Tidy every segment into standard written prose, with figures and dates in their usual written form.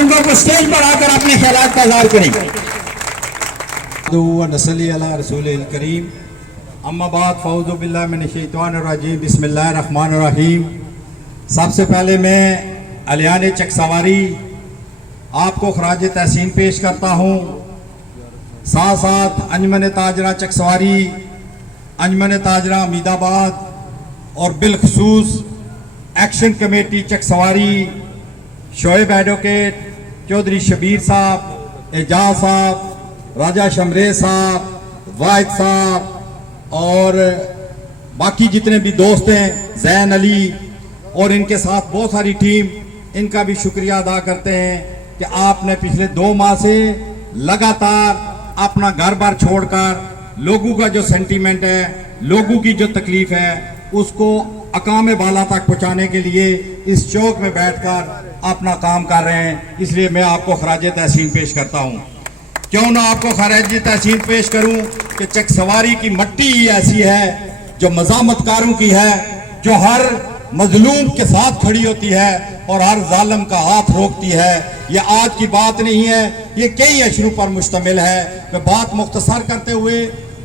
बुजुर्गों को स्टेज पर आकर अपने ख्यालात का इज़हार करें। नसली अला रसूलिल करीम अम्मा बाद फ़ऊज़ु बिल्लाहि मिनश शैतानिर रजीम बिस्मिल्लाहिर रहमानिर रहीम। सबसे पहले मैं अलियान चकसवारी आपको खराज तहसीन पेश करता हूँ। साथ साथ अंजमन ताजरा चकसवारी, अंजमन ताजरा अमीदाबाद और बिलखसूस action committee Chakswari, Shoaib advocate, Chaudhry Shabir साहब, एजाज साहब, राजा शमरेज साहब, वाहिद साहब और बाकी जितने भी दोस्त हैं, जैन अली और इनके साथ बहुत सारी टीम, इनका भी शुक्रिया अदा करते हैं कि आपने पिछले 2 माह से लगातार अपना घर बार छोड़कर लोगों का जो सेंटीमेंट है, लोगों की जो तकलीफ है, उसको अकाम बाला तक पहुंचाने के लिए इस चौक में बैठकर अपना काम कर रहे हैं। इसलिए मैं आपको खराज तहसीन पेश करता हूं। क्यों ना आपको खराज तहसीन पेश करूं कि चकसवारी की मट्टी ही ऐसी है जो मज़ामतकारों की है, जो हर मजलूम के साथ खड़ी होती है और हर जालिम का हाथ रोकती है। ये आज की बात नहीं है, ये कई अशरों पर मुश्तमिल है। मैं बात मुख्तसर करते हुए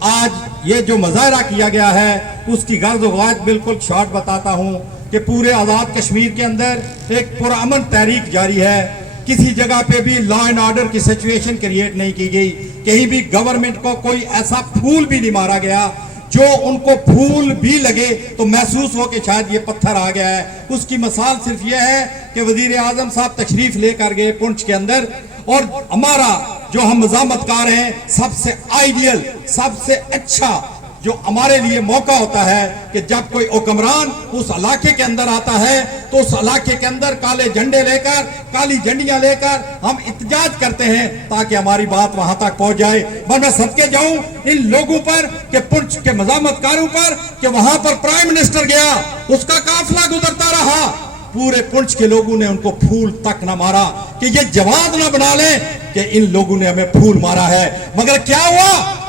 आज ये जो मुजाहरा किया गया है उसकी गर्द वायद बिल्कुल शॉर्ट बताता हूँ कि पूरे आज़ाद कश्मीर के अंदर एक पुरअमन तहरीक जारी है। किसी जगह पे भी लॉ एंड ऑर्डर की सिचुएशन क्रिएट नहीं की गई, कहीं भी गवर्नमेंट को कोई ऐसा फूल भी नहीं मारा गया जो उनको फूल भी लगे तो महसूस हो कि शायद ये पत्थर आ गया है। उसकी मिसाल सिर्फ ये है कि वजीर आजम साहब तशरीफ लेकर गए पुंछ के अंदर, और हमारा जो हम मज़ामतकार हैं, सबसे आइडियल, सबसे अच्छा जो हमारे लिए मौका होता है कि जब कोई हुक्मरान उस इलाके के अंदर आता है तो उस इलाके के अंदर काले झंडे लेकर, काली झंडियां लेकर हम इत्तेजाज करते हैं ताकि हमारी बात वहां तक पहुंच जाए। पर मैं सदके जाऊं इन लोगों पर कि पुंछ के मज़ामतकारों पर कि वहां पर प्राइम मिनिस्टर गया, उसका काफिला गुजरता रहा, पूरे पुंछ के लोगों ने उनको फूल तक ना मारा कि ये जवाब ना बना ले कि इन लोगों ने हमें फूल मारा है। मगर क्या हुआ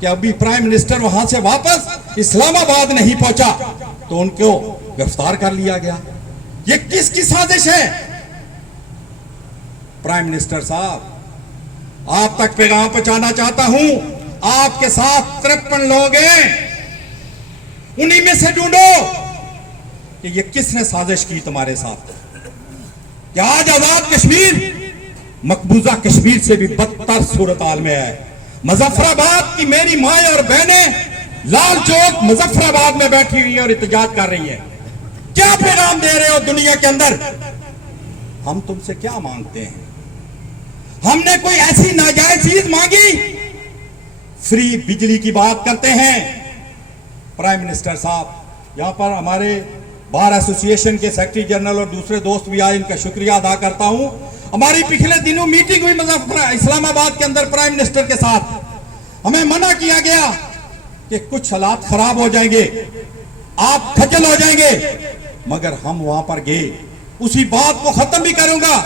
कि अभी प्राइम मिनिस्टर वहां से वापस इस्लामाबाद नहीं पहुंचा तो उनको गिरफ्तार कर लिया गया। ये किसकी साजिश है? प्राइम मिनिस्टर साहब, आप तक पैगाम पहुंचाना चाहता हूं, आपके साथ 53 लोग हैं, उन्हीं में से ढूंढो कि ये किसने साजिश की तुम्हारे साथ कि आज आजाद कश्मीर मकबूजा कश्मीर से भी बदतर सूरत हाल में है। मुजफ्फराबाद की मेरी माँ और बहनें लाल चौक मुजफ्फराबाद में बैठी हुई हैं और इत्तेजाज कर रही हैं। क्या पैगाम दे रहे हो दुनिया के अंदर? हम तुमसे क्या मांगते हैं? हमने कोई ऐसी नाजायज चीज मांगी? फ्री बिजली की बात करते हैं। प्राइम मिनिस्टर साहब, यहां पर हमारे बार एसोसिएशन के सेक्रेटरी जनरल और दूसरे दोस्त भी आए, इनका शुक्रिया अदा करता हूं। हमारी पिछले दिनों मीटिंग हुई इस्लामाबाद के अंदर प्राइम मिनिस्टर के साथ। हमें मना किया गया कि कुछ हालात खराब हो जाएंगे, आप खजल हो जाएंगे, मगर हम वहां पर गए। उसी बात को खत्म भी करूंगा।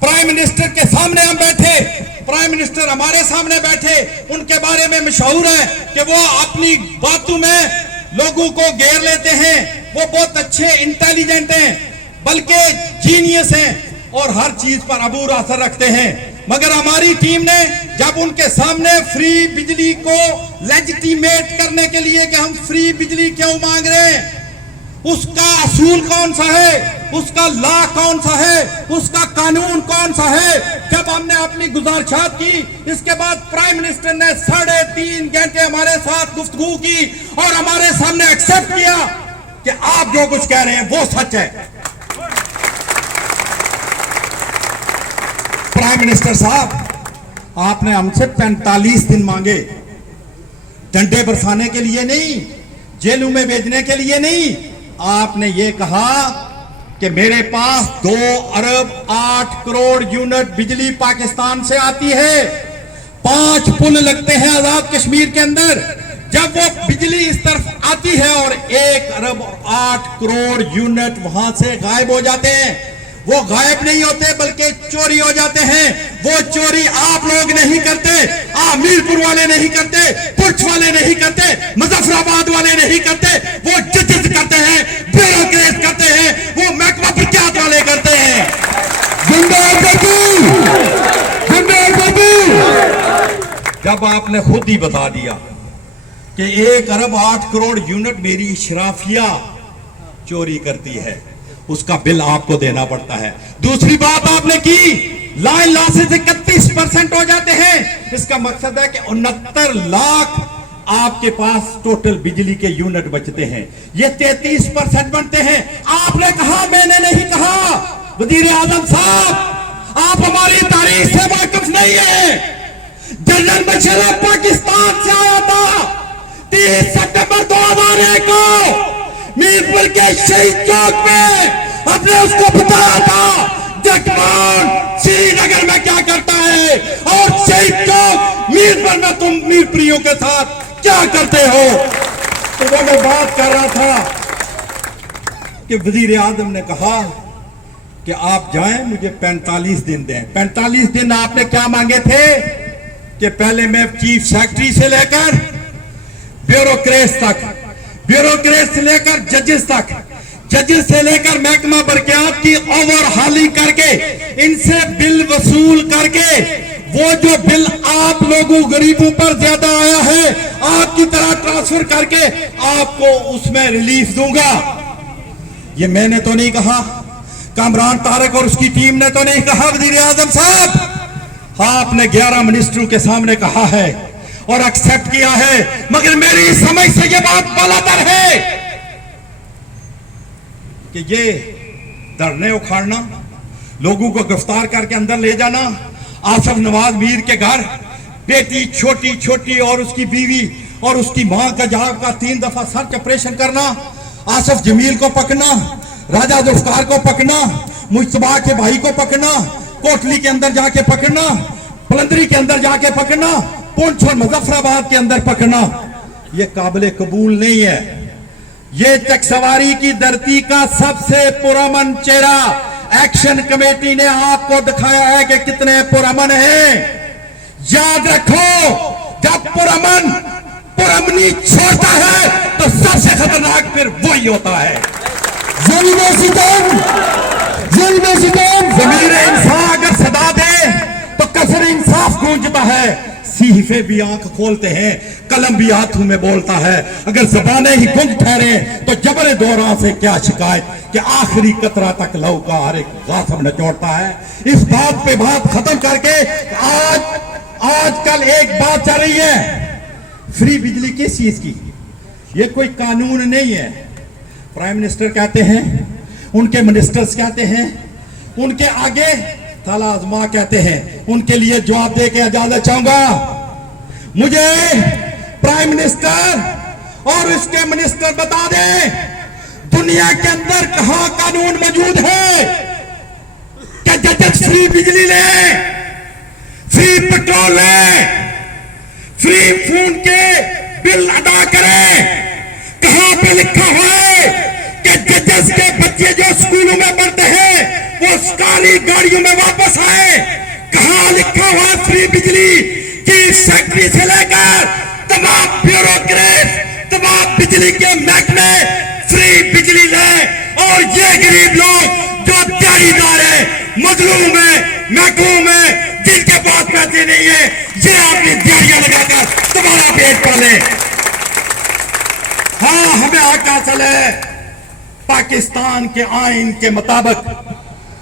प्राइम मिनिस्टर के सामने हम बैठे, प्राइम मिनिस्टर हमारे सामने बैठे। उनके बारे में मशहूर है कि वो अपनी बातों में लोगों को घेर लेते हैं, वो बहुत अच्छे इंटेलिजेंट हैं, बल्कि जीनियस हैं और हर चीज पर अबूर असर रखते हैं। मगर हमारी टीम ने जब उनके सामने फ्री बिजली को लेजिटिमेट करने के लिए कि हम फ्री बिजली क्यों मांग रहे हैं, उसका असूल कौन सा है, उसका लॉ कौन सा है, उसका कानून कौन सा है, जब हमने अपनी गुजारिशात की, इसके बाद प्राइम मिनिस्टर ने 3.5 घंटे हमारे साथ गुफ्तगू की और हमारे सामने एक्सेप्ट किया कि आप जो कुछ कह रहे हैं वो सच है। प्राइम मिनिस्टर साहब, आपने हमसे 45 दिन मांगे, डंडे बरसाने के लिए नहीं, जेलों में भेजने के लिए नहीं। आपने ये कहा कि मेरे पास 2 अरब 8 करोड़ यूनिट बिजली पाकिस्तान से आती है, 5 पुल लगते हैं आजाद कश्मीर के अंदर। जब वो बिजली इस तरफ आती है और 1 अरब 8 करोड़ यूनिट वहां से गायब हो जाते हैं, वो गायब नहीं होते बल्कि चोरी हो जाते हैं। वो चोरी आप लोग नहीं करते, मीरपुर वाले नहीं करते, पुंछ वाले नहीं करते, मुजफ्फराबाद वाले नहीं करते, वो जजेस करते हैं, ब्यूरोक्रेट करते हैं, वो महकमा प्रख्यात वाले करते हैं। जिंदाबाद جب آپ نے خود ہی بتا دیا کہ 1 ارب 8 کروڑ یونٹ میری اشرافیہ چوری کرتی ہے، اس کا بل آپ کو دینا پڑتا ہے۔ دوسری بات آپ نے کی، لائن لاسز 31% ہو جاتے ہیں، اس کا مقصد ہے کہ 69 لاکھ آپ کے پاس ٹوٹل بجلی کے یونٹ بچتے ہیں، یہ 33% بنتے ہیں۔ آپ نے کہا، میں نے نہیں کہا، وزیر اعظم صاحب آپ ہماری تاریخ سے واقف نہیں ہیں۔ جنرل مشرف پاکستان سے آیا تھا 30 ستمبر 2001 کو میرپور کے شہید چوک میں، آپ نے اس کو بتایا تھا جگمان سری نگر میں کیا کرتا ہے اور شہید چوک میرپور میں تم میرپوریوں کے ساتھ کیا کرتے ہو۔ تو وہ میں بات کر رہا تھا کہ وزیر اعظم نے کہا کہ آپ جائیں، مجھے 45 دن دیں۔ 45 دن آپ نے کیا مانگے تھے کہ پہلے میں چیف سیکرٹری سے لے کر بیوروکریٹس تک، بیوروکریٹ سے لے کر ججز تک، ججز سے لے کر محکمہ برقیات کی اوور ہالنگ کر کے، ان سے بل وصول کر کے، وہ جو بل آپ لوگوں غریبوں پر زیادہ آیا ہے آپ کی طرح ٹرانسفر کر کے آپ کو اس میں ریلیف دوں گا۔ یہ میں نے تو نہیں کہا، کامران طارق اور اس کی ٹیم نے تو نہیں کہا، وزیر اعظم صاحب آپ نے 11 منسٹروں کے سامنے کہا ہے اور ایکسپٹ کیا ہے، مگر میری سمجھ سے یہ بات بالاتر ہے کہ یہ دھرنے اکھاڑنا، لوگوں کو گرفتار کر کے اندر لے جانا، آصف نواز میر کے گھر بیٹی چھوٹی چھوٹی اور اس کی بیوی اور اس کی ماں کا جاب کا 3 دفعہ سرچ آپریشن کرنا، آصف جمیل کو پکڑنا، راجہ ذوالفقار کو پکڑنا، مجتبیٰ کے بھائی کو پکڑنا، کوٹلی کے اندر جا کے پکڑنا، پلندری کے اندر جا کے پکڑنا، پونچھ اور مظفر آباد کے اندر پکڑنا، یہ قابل قبول نہیں ہے۔ یہ چک سواری کی دھرتی کا سب سے پرامن چہرہ ایکشن کمیٹی نے آپ کو دکھایا ہے کہ کتنے پرامن ہیں۔ یاد رکھو، جب پرامنی چھوڑتا ہے تو سب سے خطرناک پھر وہی ہوتا ہے۔ ظلم و ستم، ظلم و ستم، ضمیر انصاف اگر صدا دے تو قصر انصاف گونجتا ہے، صحیفے بھی آنکھ کھولتے ہیں، قلم بھی ہاتھوں میں بولتا ہے، اگر زبانیں ہی گنگ ٹھہرے تو جبر دوران سے کیا شکایت کہ آخری قطرہ تک لہو کا ہر ایک غاصب نچوڑتا ہے۔ اس بات پہ بات ختم کر کے آج کل ایک بات چل رہی ہے، فری بجلی کس چیز کی؟ یہ کوئی قانون نہیں ہے۔ پرائم منسٹر کہتے ہیں، ان کے منسٹرز کہتے ہیں، ان کے آگے تالا ازما کہتے ہیں، ان کے لیے جواب دے کے اجازت چاہوں گا۔ مجھے پرائم منسٹر اور اس کے منسٹر بتا دیں، دنیا کے اندر کہاں قانون موجود ہے کہ ججز فری بجلی لیں، فری پیٹرول لیں، فری فون کے بل ادا کریں؟ کہاں پہ لکھا ہے کہ ججز کے بچے جو اسکولوں میں پڑھتے ہیں وہ سرکاری گاڑیوں میں واپس آئے؟ کہاں لکھا ہوا فری بجلی؟ چیف سیکرٹری سے لے کر تمام بیوروکریٹ، تمام بجلی کے محکمے فری بجلی لیں، اور یہ غریب لوگ جو دیہی دار ہیں، مظلوم ہیں، محکوم ہیں، جن کے پاس پیسے نہیں ہیں، یہ اپنی دیہڑیاں لگا کر تمہارا پیٹ پالیں۔ ہاں، ہمیں حق حاصل ہے پاکستان کے آئین کے مطابق،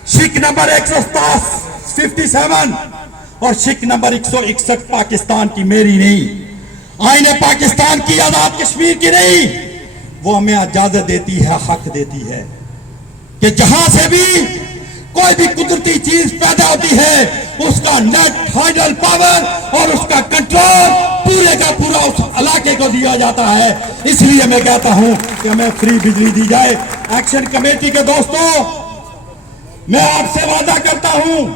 شک نمبر 157 اور شک نمبر 161 پاکستان کی میری نہیں، آئین پاکستان کی، آزاد کشمیر کی نہیں، وہ ہمیں اجازت دیتی ہے، حق دیتی ہے کہ جہاں سے بھی کوئی بھی قدرتی چیز پیدا ہوتی ہے اس کا نیٹ ہائیڈل پاور اور اس کا کنٹرول پورے کا پورا اس علاقے کو دیا جاتا ہے۔ اس لیے میں کہتا ہوں کہ ہمیں فری بجلی دی جائے۔ ایکشن کمیٹی کے دوستوں، میں آپ سے وعدہ کرتا ہوں،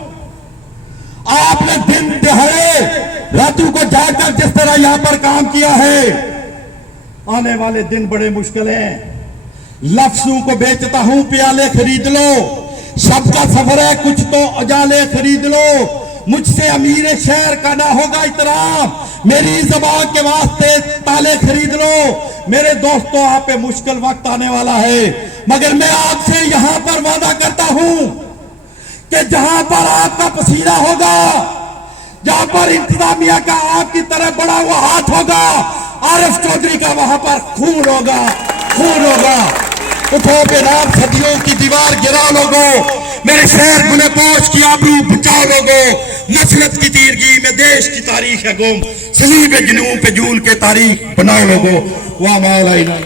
آپ نے دن دہاڑے راتوں کو جا کر جس طرح یہاں پر کام کیا ہے، آنے والے دن بڑے مشکل ہیں۔ لفظوں کو بیچتا ہوں، پیالے خرید لو، شب کا سفر ہے، کچھ تو اجالے خرید لو، مجھ سے امیر شہر کا نہ ہوگا احترام، میری زبان کے واسطے تالے خرید لو۔ میرے دوستوں، آپ پہ مشکل وقت آنے والا ہے، مگر میں آپ سے یہاں پر وعدہ کرتا ہوں کہ جہاں پر آپ کا پسینہ ہوگا، جہاں پر انتظامیہ کا آپ کی طرح بڑا ہوا ہاتھ ہوگا، عارف چودھری کا وہاں پر خون ہوگا، خون ہوگا۔ اٹھو بے نام صدیوں کی دیوار گرا لوگو، میرے شہر گلے پوش کی آبرو بچاؤ لوگو، نسلت کی تیرگی میں دیش کی تاریخ ہے گم، صلیب جنوب پہ جول کے تاریخ بناؤ لوگو۔ وَمَا عَلَيْنَا